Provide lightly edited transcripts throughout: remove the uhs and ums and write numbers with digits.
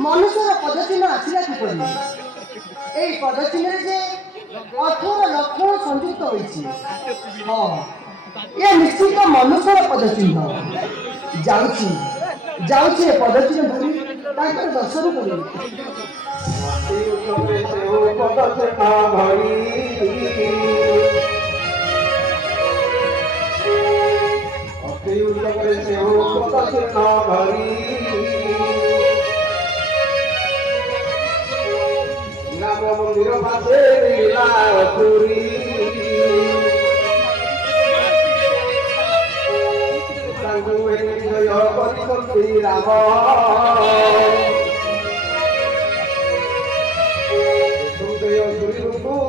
मनुष्यर पदचिन्ह आसला किपरि एई पदचिन्ह जे 18 लक्षण संयुक्त होइछि हां ये निश्चित मनुष्यर पदचिन्ह जाउछि जाउछि ए पदचिन्ह धरि ताकर दर्शन करि मंदिर पासे लीलापुरी राम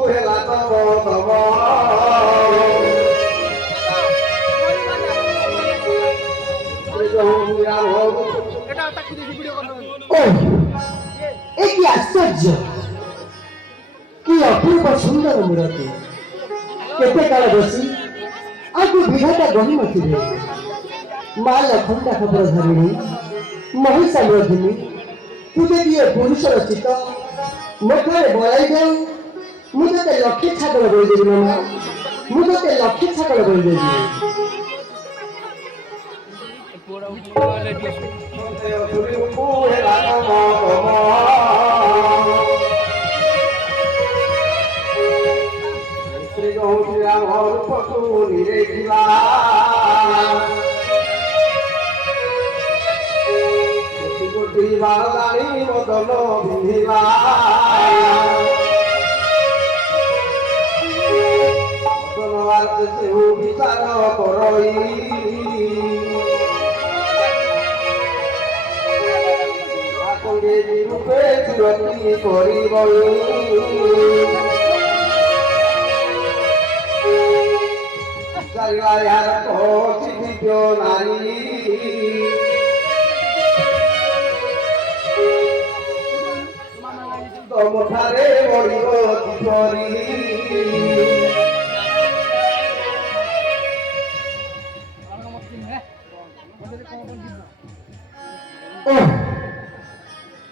हेला तब तब आश्चर्य कि अपूर्व सुंदर मूर्ति केते काल बसी आगु विधाता गणी नथिबे माँ लखंडा खबर धरिणी महिषा मर्दिनी तुझे दिए पुरुष रचित मुखरे बलाई देऊ मुझे लक्षे छागल बोल देबी मामा मुझे लक्षे छागल बोल देबी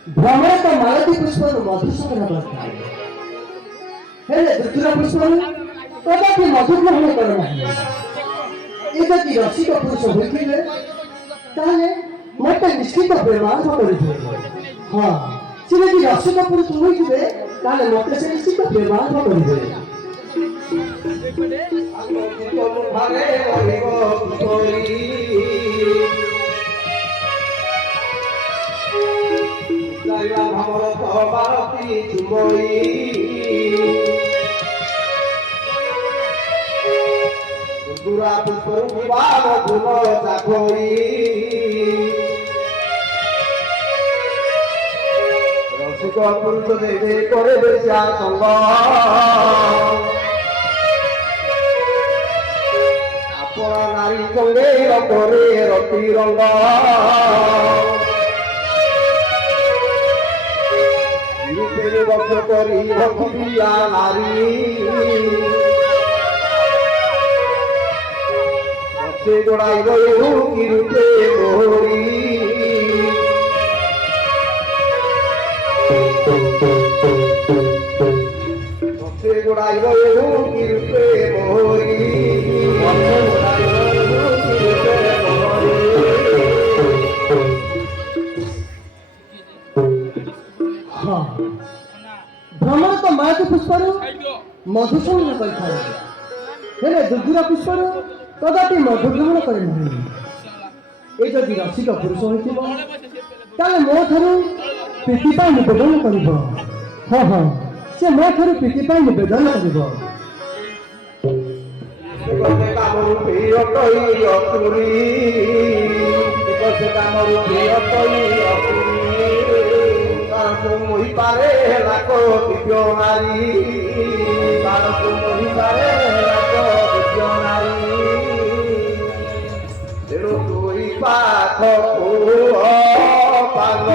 भ्रमण तो मालती पुष्प मधुसूदन दुर्गा पुष्प कदापि मधुग्रहण करना यदि रसिक पुरुष होते मत निश्चित प्रेमार्थ करेंगे हाँ सी यदि रसिक पुरुष होते मत से निश्चित प्रेमार्थ करेंगे रसिक पुरुष दे करे बेचा संग তিরঙ্গ রূপের বক্ষ করি ভক্তিয়া নারী সে গোড়াই রয়েও কি রূপে মোহরি সে গোড়াই রয়েও কি রূপে মোহরি ହଁ ଭ୍ରମଣ ତ ମାୟାକୁ ପୁଷ୍ପରୁ ମଧୁସଂଗ୍ରହ କରିଥାଏ ହେଲେ ଦୁର୍ଗୁରା ପୁଷ୍ପରୁ କଦାପି ମଧୁଗ୍ରହଣ କରେ ନାହିଁ। ଏ ଯଦି ରସିକ ପୁରୁଷ ହୋଇଥିବ ତାହେଲେ ମୋ ଠାରୁ ପ୍ରୀତି ପାଇଁ ନିବେଦନ କରିବ। ହଁ ହଁ ସେ ମୋ ଠାରୁ ପ୍ରୀତି ପାଇଁ ନିବେଦନ କରିବ। কামরু প্রিয় কই অতুরি কামরু প্রিয় কই অতুরি তারপর মহি পারে লাক দিব্য নারী তারপর মহি পারে লাক দিব্য নারী তেণু তুই পাখ পাগ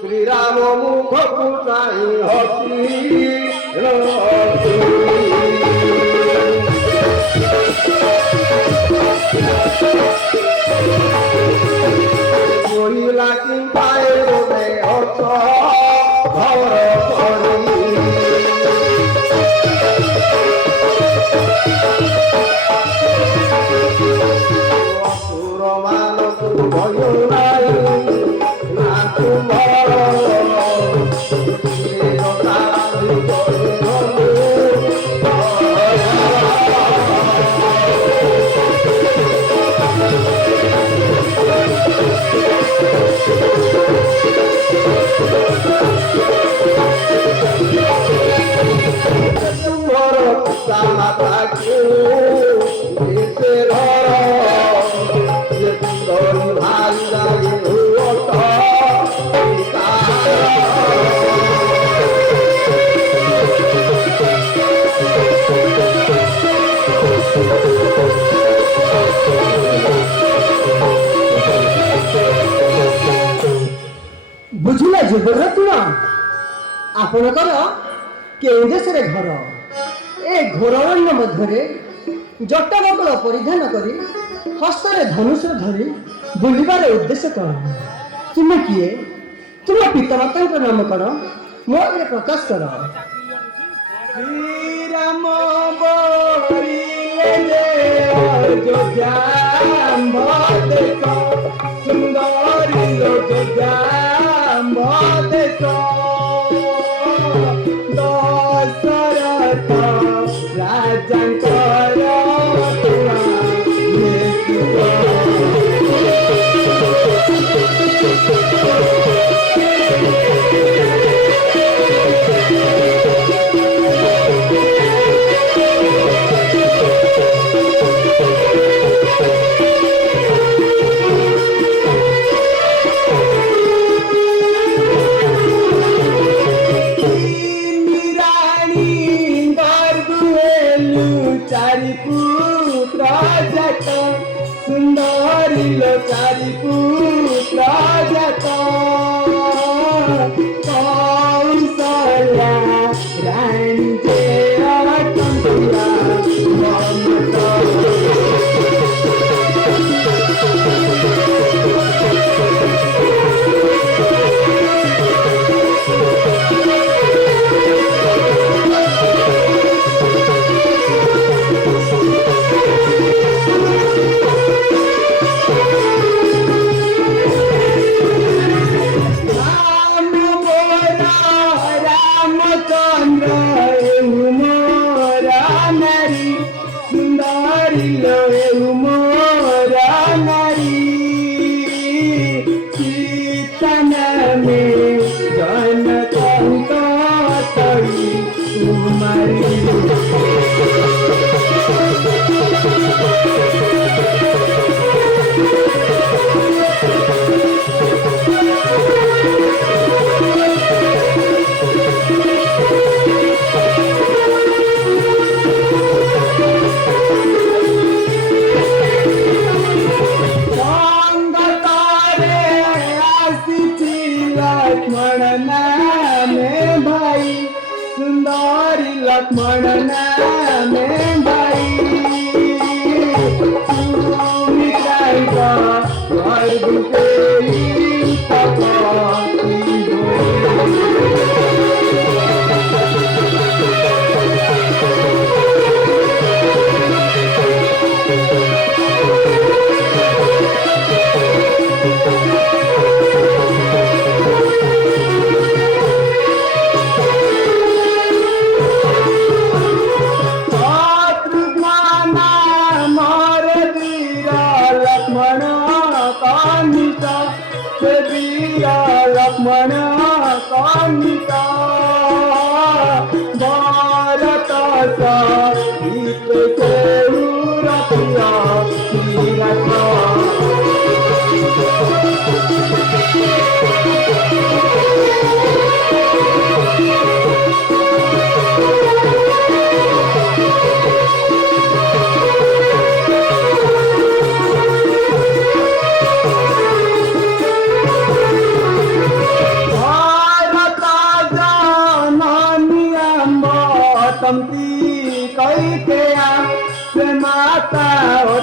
শ্রীরাম মুখକୁ চাହିଁ ହସି କହିଲା କି ପାଏ ରେ ଅଛ ଘର କରି ବୁଝିଲା ଯୁବରତ୍ନ ଆପଣଙ୍କର କେଉଁ ଦେଶରେ ଘର? ଏ ଘୋର ଅରଣ୍ୟ ମଧ୍ୟରେ ଜଟାବଳ ପରିଧାନ କରି ହସ୍ତରେ ଧନୁଷ ଧରି ବୁଲିବାର ଉଦ୍ଦେଶ୍ୟ କଣ? ତୁମେ କିଏ? ତୁମ ପିତାମାତାଙ୍କ ନାମ କଣ? ମୋ ଆଗରେ ପ୍ରକାଶ କର। ଶ୍ରୀରାମ ବୋଲିଲେ ଅଯୋଧ୍ୟା ଦେଶ ସୁନ୍ଦରୀ ଅଯୋଧ୍ୟା ଦେଶ ଦଶରଥ ରାଜାଙ୍କର चारिपुत्र जात सुंदरी लो चारिपुत्र जात कौशल्या रानी जे अटंकिया ममता लक्ष्मण नाम भाई सुमित्रा घर लक्ष्मण कामिता भारत गीत से रतिया कैकेया से माता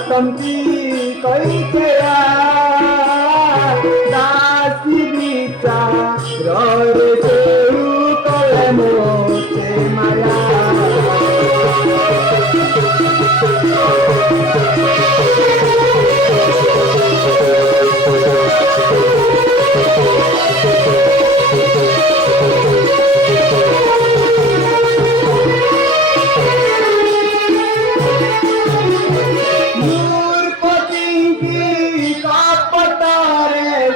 तमकी कैकेया दासी बीचा रे कले मोते माया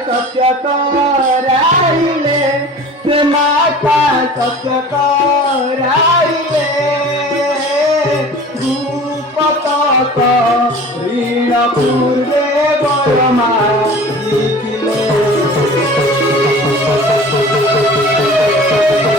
सत्य कराइले से माता सत्य कराइले